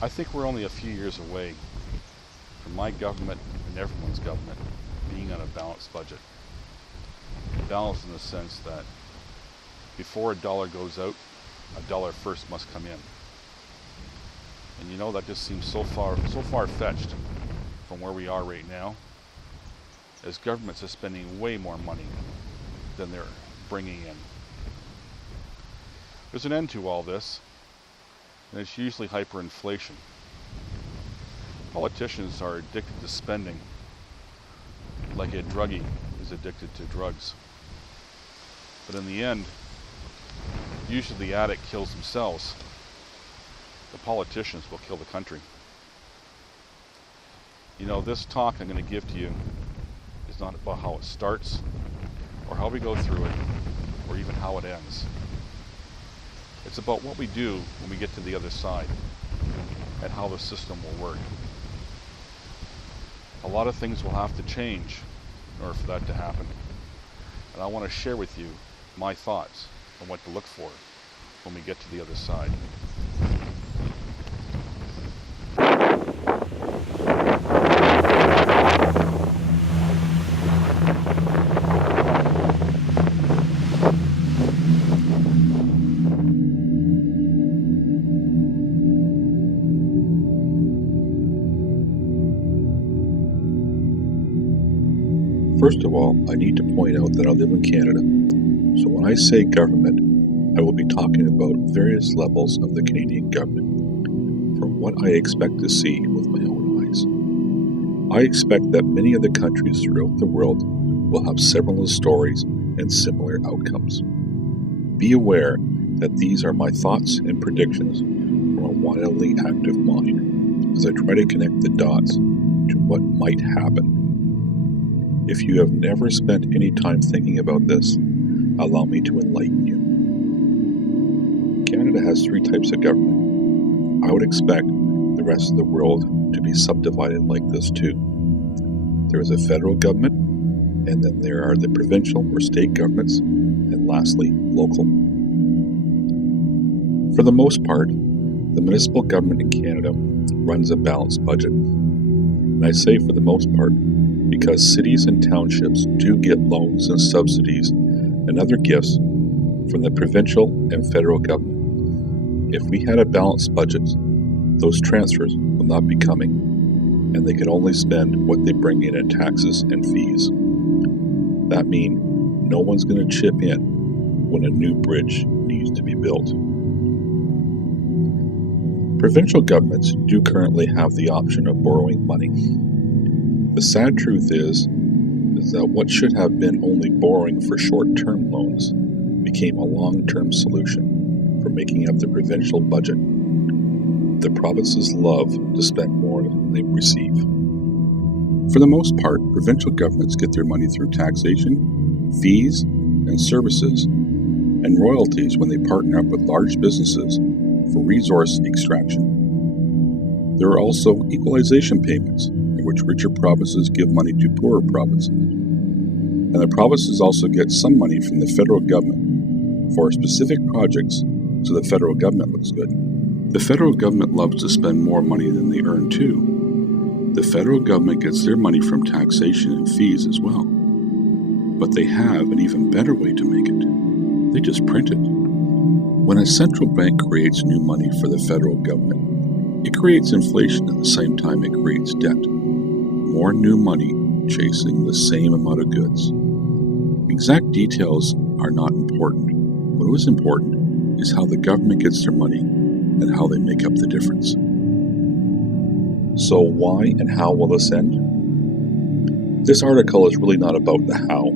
I think we're only a few years away from my government and everyone's government being on a balanced budget. Balanced in the sense that before a dollar goes out, a dollar first must come in. And that just seems so far-fetched from where we are right now, as governments are spending way more money than they're bringing in. There's an end to all this, and it's usually hyperinflation. Politicians are addicted to spending like a druggie is addicted to drugs. But in the end, usually the addict kills themselves. The politicians will kill the country. This talk I'm going to give to you is not about how it starts, or how we go through it, or even how it ends. It's about what we do when we get to the other side, and how the system will work. A lot of things will have to change in order for that to happen. And I want to share with you my thoughts on what to look for when we get to the other side. First of all, I need to point out that I live in Canada, so when I say government, I will be talking about various levels of the Canadian government, from what I expect to see with my own eyes. I expect that many other countries throughout the world will have similar stories and similar outcomes. Be aware that these are my thoughts and predictions from a wildly active mind as I try to connect the dots to what might happen. If you have never spent any time thinking about this, allow me to enlighten you. Canada has 3 types of government. I would expect the rest of the world to be subdivided like this too. There is a federal government, and then there are the provincial or state governments, and lastly, local. For the most part, the municipal government in Canada runs a balanced budget. And I say for the most part, because cities and townships do get loans and subsidies and other gifts from the provincial and federal government. If we had a balanced budget, those transfers will not be coming, and they can only spend what they bring in taxes and fees. That means no one's going to chip in when a new bridge needs to be built. Provincial governments do currently have the option of borrowing money. The sad truth is that what should have been only borrowing for short-term loans became a long-term solution for making up the provincial budget. The provinces love to spend more than they receive. For the most part, provincial governments get their money through taxation, fees, and services, and royalties when they partner up with large businesses for resource extraction. There are also equalization payments, in which richer provinces give money to poorer provinces. And the provinces also get some money from the federal government for specific projects, so the federal government looks good. The federal government loves to spend more money than they earn too. The federal government gets their money from taxation and fees as well. But they have an even better way to make it. They just print it. When a central bank creates new money for the federal government, it creates inflation at the same time it creates debt. More new money chasing the same amount of goods. Exact details are not important. What is important is how the government gets their money and how they make up the difference. So why and how will this end? This article is really not about the how,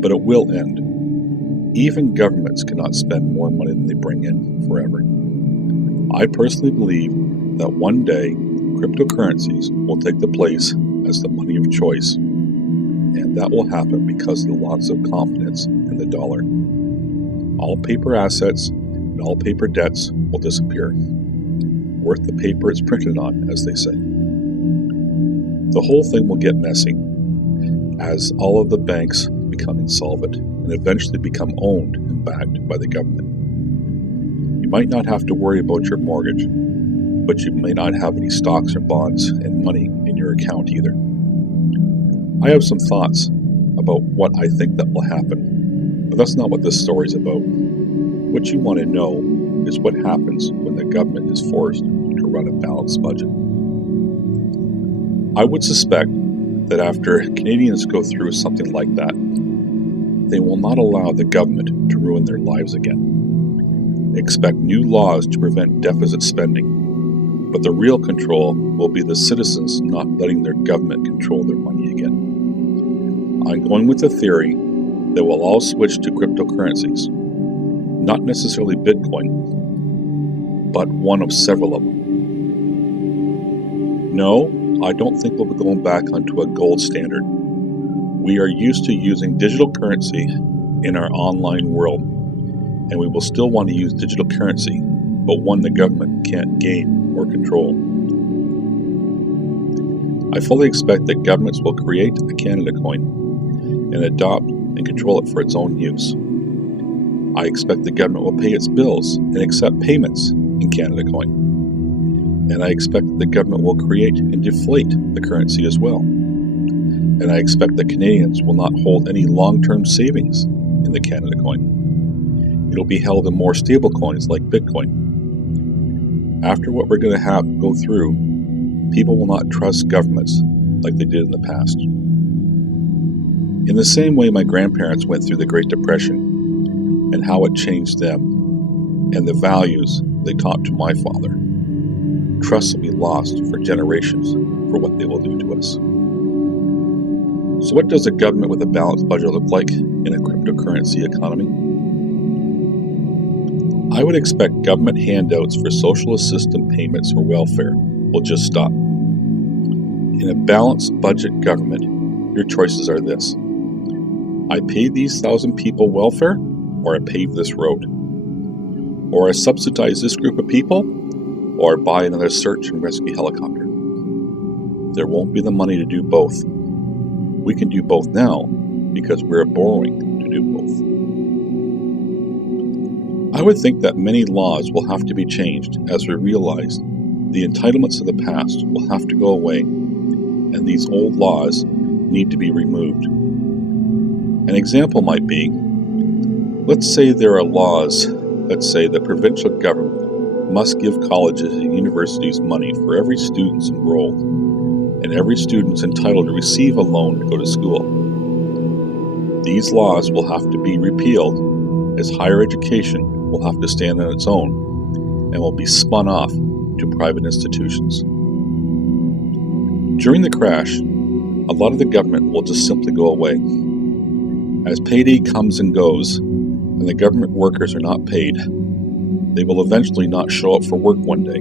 but it will end. Even governments cannot spend more money than they bring in forever. I personally believe that one day cryptocurrencies will take the place as the money of choice, and that will happen because of the loss of confidence in the dollar. All paper assets and all paper debts will disappear. Worth the paper it's printed on, as they say. The whole thing will get messy, as all of the banks become insolvent and eventually become owned and backed by the government. You might not have to worry about your mortgage, but you may not have any stocks or bonds and money in your account either. I have some thoughts about what I think that will happen, but that's not what this story is about. What you want to know is what happens when the government is forced to run a balanced budget. I would suspect that after Canadians go through something like that, they will not allow the government to ruin their lives again. They expect new laws to prevent deficit spending, but the real control will be the citizens not letting their government control their money again. I'm going with the theory that we'll all switch to cryptocurrencies, not necessarily Bitcoin, but one of several of them. No, I don't think we'll be going back onto a gold standard. We are used to using digital currency in our online world, and we will still want to use digital currency, but one the government can't game or control. I fully expect that governments will create a Canada coin and adopt and control it for its own use. I expect the government will pay its bills and accept payments in Canada coin. And I expect the government will create and deflate the currency as well. And I expect that Canadians will not hold any long-term savings in the Canada coin. It'll be held in more stable coins like Bitcoin. After what we're going to go through, people will not trust governments like they did in the past. In the same way my grandparents went through the Great Depression and how it changed them and the values they taught to my father, trust will be lost for generations for what they will do to us. So what does a government with a balanced budget look like in a cryptocurrency economy? I would expect government handouts for social assistance payments or welfare will just stop. In a balanced budget government, your choices are this. I pay these 1,000 people welfare, or I pave this road. Or I subsidize this group of people, or buy another search and rescue helicopter. There won't be the money to do both. We can do both now because we're borrowing to do both. I would think that many laws will have to be changed as we realize the entitlements of the past will have to go away and these old laws need to be removed. An example might be, let's say there are laws that say the provincial government must give colleges and universities money for every student enrolled, and every student is entitled to receive a loan to go to school. These laws will have to be repealed as higher education will have to stand on its own and will be spun off to private institutions. During the crash, a lot of the government will just simply go away. As payday comes and goes, and the government workers are not paid, they will eventually not show up for work one day.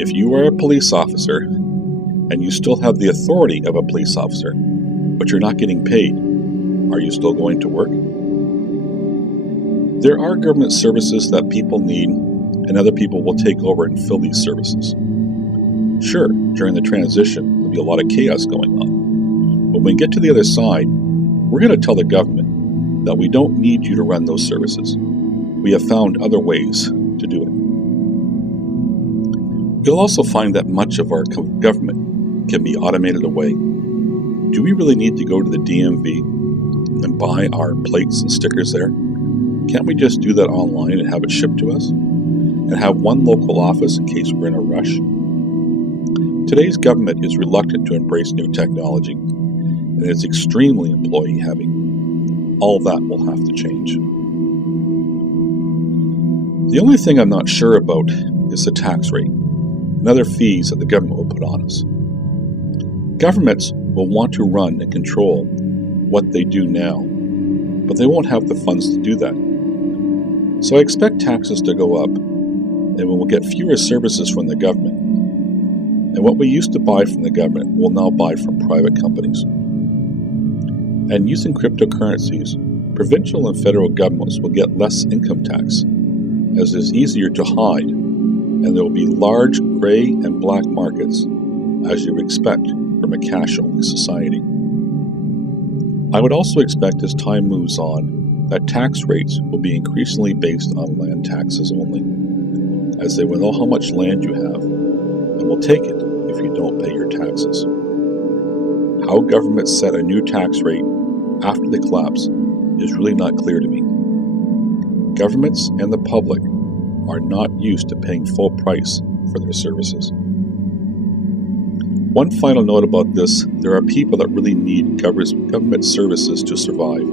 If you are a police officer, and you still have the authority of a police officer, but you're not getting paid, are you still going to work? There are government services that people need, and other people will take over and fill these services. Sure, during the transition, there'll be a lot of chaos going on. But when we get to the other side, we're going to tell the government that we don't need you to run those services. We have found other ways to do it. You'll also find that much of our government can be automated away. Do we really need to go to the DMV and buy our plates and stickers there? Can't we just do that online and have it shipped to us? And have one local office in case we're in a rush? Today's government is reluctant to embrace new technology, and it's extremely employee-heavy. All that will have to change. The only thing I'm not sure about is the tax rate and other fees that the government will put on us. Governments will want to run and control what they do now, but they won't have the funds to do that. So I expect taxes to go up, and we will get fewer services from the government. And what we used to buy from the government will now buy from private companies. And using cryptocurrencies, provincial and federal governments will get less income tax, as it is easier to hide, and there will be large gray and black markets, as you would expect from a cash-only society. I would also expect as time moves on that tax rates will be increasingly based on land taxes only. as they will know how much land you have and will take it if you don't pay your taxes. How government set a new tax rate after the collapse is really not clear to me. Governments and the public are not used to paying full price for their services. One final note about this, there are people that really need government services to survive.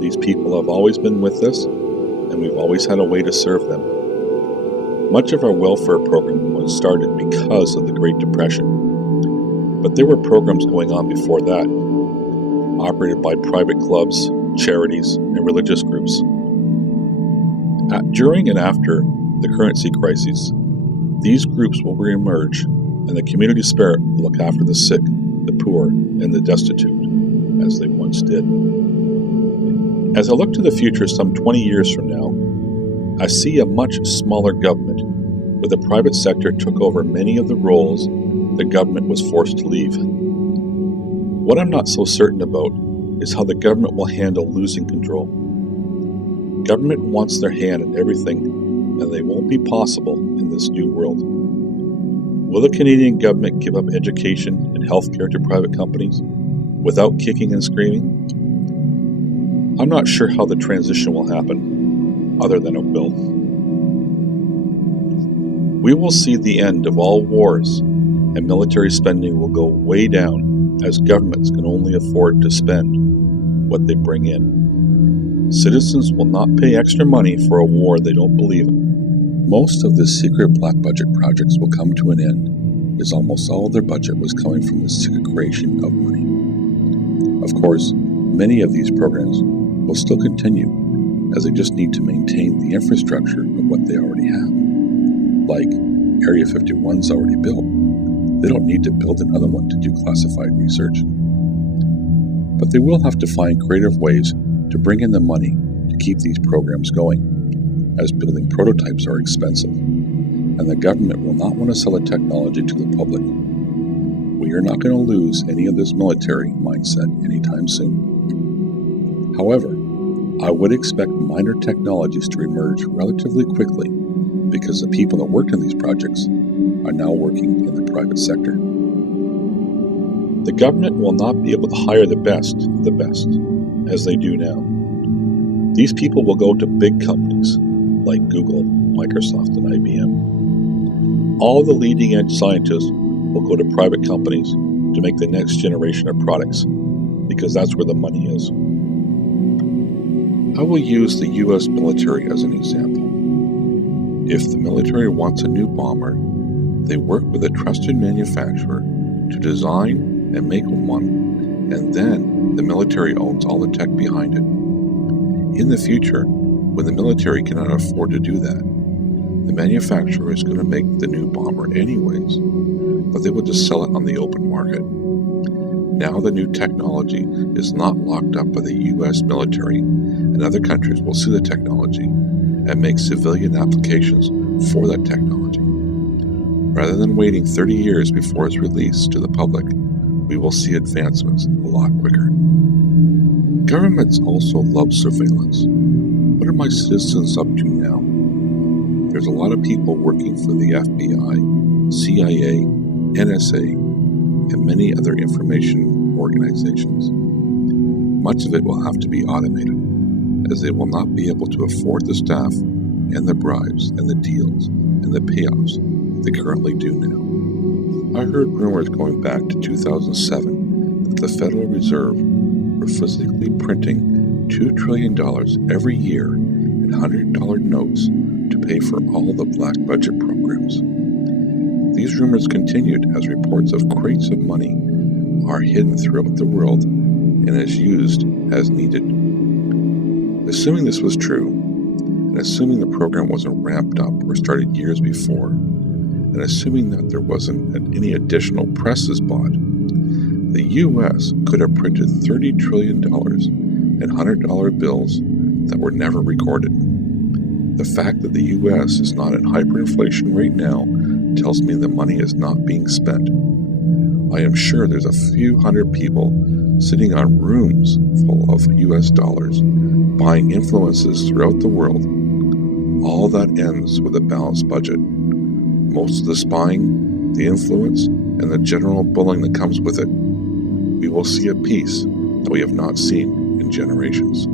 These people have always been with us, and we've always had a way to serve them. Much of our welfare program was started because of the Great Depression, but there were programs going on before that, operated by private clubs, charities, and religious groups. During and after the currency crisis, these groups will reemerge, and the community spirit will look after the sick, the poor, and the destitute, as they once did. As I look to the future some 20 years from now, I see a much smaller government, where the private sector took over many of the roles the government was forced to leave. What I'm not so certain about is how the government will handle losing control. Government wants their hand in everything, and they won't be possible in this new world. Will the Canadian government give up education and healthcare to private companies without kicking and screaming? I'm not sure how the transition will happen, other than it will. We will see the end of all wars, and military spending will go way down as governments can only afford to spend what they bring in. Citizens will not pay extra money for a war they don't believe in. Most of the secret black budget projects will come to an end, as almost all of their budget was coming from the secret creation of money. Of course, many of these programs will still continue, as they just need to maintain the infrastructure of what they already have. Like Area 51's already built. They don't need to build another one to do classified research. But they will have to find creative ways to bring in the money to keep these programs going, as building prototypes are expensive, and the government will not want to sell the technology to the public. We are not going to lose any of this military mindset anytime soon. However, I would expect minor technologies to emerge relatively quickly because the people that worked in these projects are now working in the private sector. The government will not be able to hire the best of the best, as they do now. These people will go to big companies like Google, Microsoft, and IBM. All the leading-edge scientists will go to private companies to make the next generation of products, because that's where the money is. I will use the U.S. military as an example. If the military wants a new bomber, they work with a trusted manufacturer to design and make one, and then the military owns all the tech behind it. In the future, when the military cannot afford to do that, the manufacturer is going to make the new bomber anyways, but they will just sell it on the open market. Now the new technology is not locked up by the U.S. military, and other countries will sue the technology and make civilian applications for that technology. Rather than waiting 30 years before it's released to the public, we will see advancements a lot quicker. Governments also love surveillance. What are my citizens up to now? There's a lot of people working for the FBI, CIA, NSA, and many other information organizations. Much of it will have to be automated, as they will not be able to afford the staff and the bribes and the deals and the payoffs they currently do now. I heard rumors going back to 2007 that the Federal Reserve were physically printing $2 trillion every year in $100 notes to pay for all the black budget programs. These rumors continued as reports of crates of money are hidden throughout the world and is used as needed. Assuming this was true, and assuming the program wasn't ramped up or started years before, and assuming that there wasn't any additional presses bought, the U.S. could have printed $30 trillion in $100 bills that were never recorded. The fact that the U.S. is not in hyperinflation right now tells me the money is not being spent. I am sure there's a few hundred people sitting on rooms full of U.S. dollars, buying influences throughout the world, all that ends with a balanced budget. Most of the spying, the influence, and the general bullying that comes with it, we will see a peace that we have not seen in generations.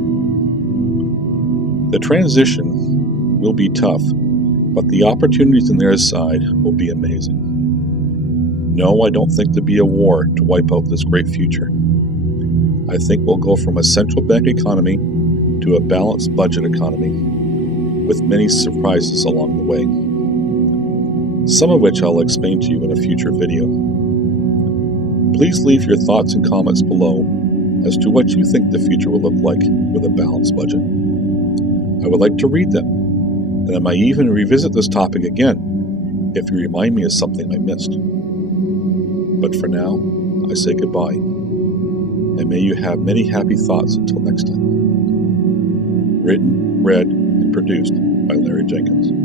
The transition will be tough, but the opportunities on their side will be amazing. No, I don't think there'll be a war to wipe out this great future. I think we'll go from a central bank economy to a balanced budget economy, with many surprises along the way, some of which I'll explain to you in a future video. Please leave your thoughts and comments below as to what you think the future will look like with a balanced budget. I would like to read them, and I might even revisit this topic again if you remind me of something I missed. But for now, I say goodbye, and may you have many happy thoughts until next time. Written, read, and produced by Larry Jenkins.